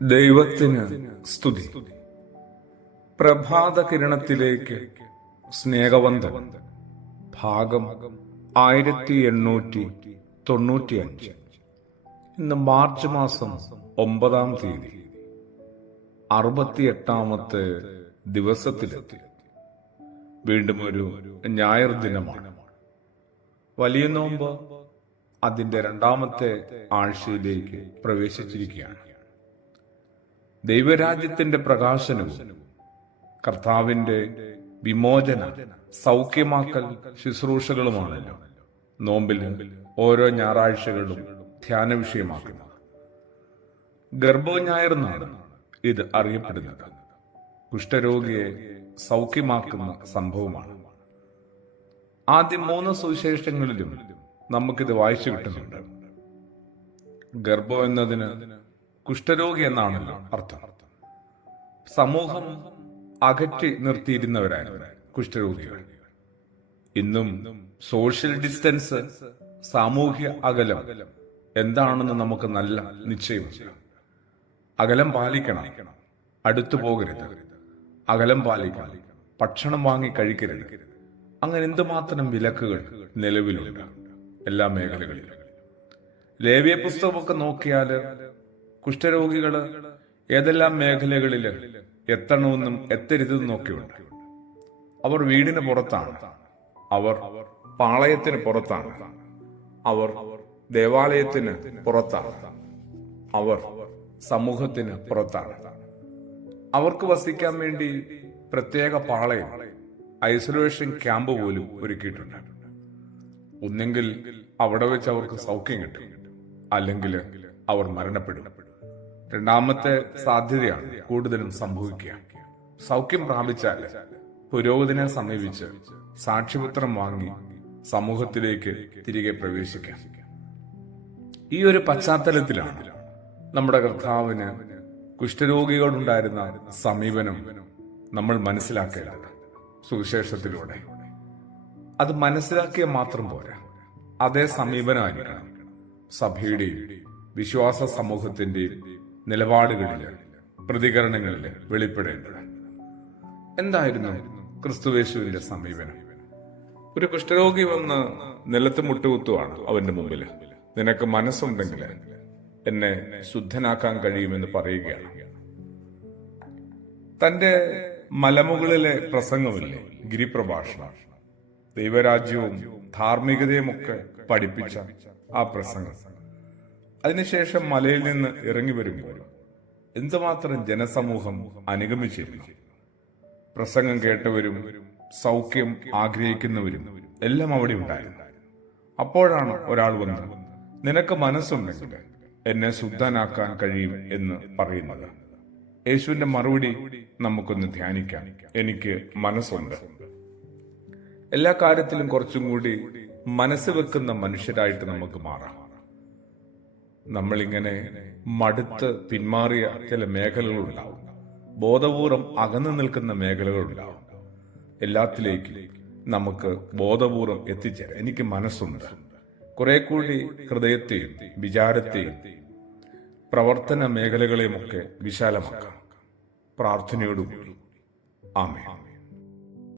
ദൈവത്തിന് സ്തുതി. പ്രഭാത കിരണത്തിലേക്ക് സ്നേഹവന്ദനം. ഭാഗം 1895. ഇന്ന് മാർച്ച് മാസം 9-ാം തീയതി, 68-ാമത്തെ ദിവസത്തിലെത്തി. വീണ്ടും ഒരു ഞായർ ദിനമാണ്. വലിയ നോമ്പ് അതിന്റെ 2-ാമത്തെ ആഴ്ചയിലേക്ക് പ്രവേശിച്ചിരിക്കുകയാണ്. ദൈവരാജ്യത്തിന്റെ പ്രകാശനവും കർത്താവിന്റെ വിമോചന സൗഖ്യമാക്കൽ ശുശ്രൂഷകളുമാണല്ലോ നോമ്പിൽ ഓരോ ഞായറാഴ്ചകളും ധ്യാന വിഷയമാക്കുന്നത്. ഗർഭോഞായർ എന്നാണ് ഇത് അറിയപ്പെടുന്നത്. കുഷ്ഠരോഗിയെ സൗഖ്യമാക്കുന്ന സംഭവമാണ്. ആദ്യം 3 സുവിശേഷങ്ങളിലും നമുക്കിത് വായിച്ചു കിട്ടുന്നുണ്ട്. ഗർഭം എന്നതിന് കുഷ്ഠരോഗി എന്നാണല്ലോ അർത്ഥം. സമൂഹം അകറ്റി നിർത്തിയിരുന്നവരായിരുന്നു കുഷ്ഠരോഗികൾ. ഇന്നും സോഷ്യൽ ഡിസ്റ്റൻസ്, സാമൂഹ്യ അകലം എന്താണെന്ന് നമുക്ക് നല്ല നിശ്ചയമുണ്ട്. അകലം പാലിക്കണം, അടുത്തു പോകരുത്, അകലം പാലിക്കണം, ഭക്ഷണം വാങ്ങി കഴിക്കരുത്. അങ്ങനെ എന്തുമാത്രം വിലക്കുകൾ നിലവിലുണ്ട് എല്ലാ മേഖലകളിലും. ലേവ്യ പുസ്തകമൊക്കെ നോക്കിയാൽ കുഷ്ഠരോഗികള് ഏതെല്ലാം മേഖലകളിൽ എത്തണമെന്നും എത്തരുതെന്നും ഒക്കെയുണ്ട്. അവർ വീടിന് പുറത്താണ്, അവർ പാളയത്തിന് പുറത്താണ്, അവർ ദേവാലയത്തിന് പുറത്താണ്, അവർ സമൂഹത്തിന് പുറത്താണ്. അവർക്ക് വസിക്കാൻ വേണ്ടി പ്രത്യേക പാളയം, ഐസൊലേഷൻ ക്യാമ്പ് പോലും ഒരുക്കിയിട്ടുണ്ട്. ഒന്നെങ്കിൽ അവിടെ വെച്ച് അവർക്ക് സൗഖ്യം കിട്ടും, അല്ലെങ്കിൽ അവർ മരണപ്പെടും. 2ാമത്തെ സാധ്യതയാണ് കൂടുതലും സംഭവിക്കുക. സൗഖ്യം പ്രാപിച്ചാൽ പുരോഹിതനെ സമീപിച്ച് സാക്ഷ്യപത്രം വാങ്ങി സമൂഹത്തിലേക്ക് തിരികെ പ്രവേശിക്കാം. ഈ ഒരു പശ്ചാത്തലത്തിലാണ് നമ്മുടെ കർത്താവിന് കുഷ്ഠരോഗികളോടുണ്ടായിരുന്ന സമീപനം നമ്മൾ മനസ്സിലാക്കേണ്ടത്. സുവിശേഷത്തിലൂടെ അത് മനസ്സിലാക്കിയ മാത്രം പോരാ, അതേ സമീപനമായിരിക്കണം സഭയുടെയും വിശ്വാസ സമൂഹത്തിന്റെയും നിലപാടുകളില്, പ്രതികരണങ്ങളില് വെളിപ്പെടേണ്ടത്. എന്തായിരുന്നു ക്രിസ്തുവേശുവിന്റെ സമീപനം? ഒരു കുഷ്ഠരോഗി വന്ന് നിലത്ത് മുട്ടുകുത്തുവാണ് അവന്റെ മുമ്പിൽ. നിനക്ക് മനസ്സുണ്ടെങ്കിൽ എന്നെ ശുദ്ധനാക്കാൻ കഴിയുമെന്ന് പറയുകയാണ്. തന്റെ മലമുകളിലെ പ്രസംഗമില്ലേ, ഗിരിപ്രഭാഷണം, ദൈവരാജ്യവും ധാർമ്മികതയുമൊക്കെ പഠിപ്പിച്ച ആ പ്രസംഗം, അതിനുശേഷം മലയിൽ നിന്ന് ഇറങ്ങി വരുമ്പോൾ എന്തുമാത്രം ജനസമൂഹം അനുഗമിച്ചിരുന്നു. പ്രസംഗം കേട്ടവരും സൗഖ്യം ആഗ്രഹിക്കുന്നവരും എല്ലാം അവിടെ ഉണ്ടായിരുന്നു. അപ്പോഴാണ് ഒരാൾ വന്ന് നിനക്ക് മനസ്സുണ്ടെങ്കിൽ എന്നെ ശുദ്ധനാക്കാൻ കഴിയും എന്ന് പറയുന്നത്. യേശുവിന്റെ മറുപടി നമുക്കൊന്ന് ധ്യാനിക്കാം. എനിക്ക് മനസ്സുണ്ട്. എല്ലാ കാര്യത്തിലും കുറച്ചും കൂടി മനസ്സ് വെക്കുന്ന മനുഷ്യരായിട്ട് നമുക്ക് മാറാം. നമ്മളിങ്ങനെ മടുത്ത് പിന്മാറിയ ചില മേഖലകളുണ്ടാവും, ബോധപൂർവം അകന്നു നിൽക്കുന്ന മേഖലകളുണ്ടാവും. എല്ലാത്തിലേക്കും നമുക്ക് ബോധപൂർവം എത്തിച്ചേരാം. എനിക്ക് മനസ്സുണ്ട്. കുറെ കൂടി ഹൃദയത്തെയും വിചാരത്തെയും പ്രവർത്തന മേഖലകളെയുമൊക്കെ വിശാലമാക്കാം പ്രാർത്ഥനയോടുകൂടി. ആമേൻ.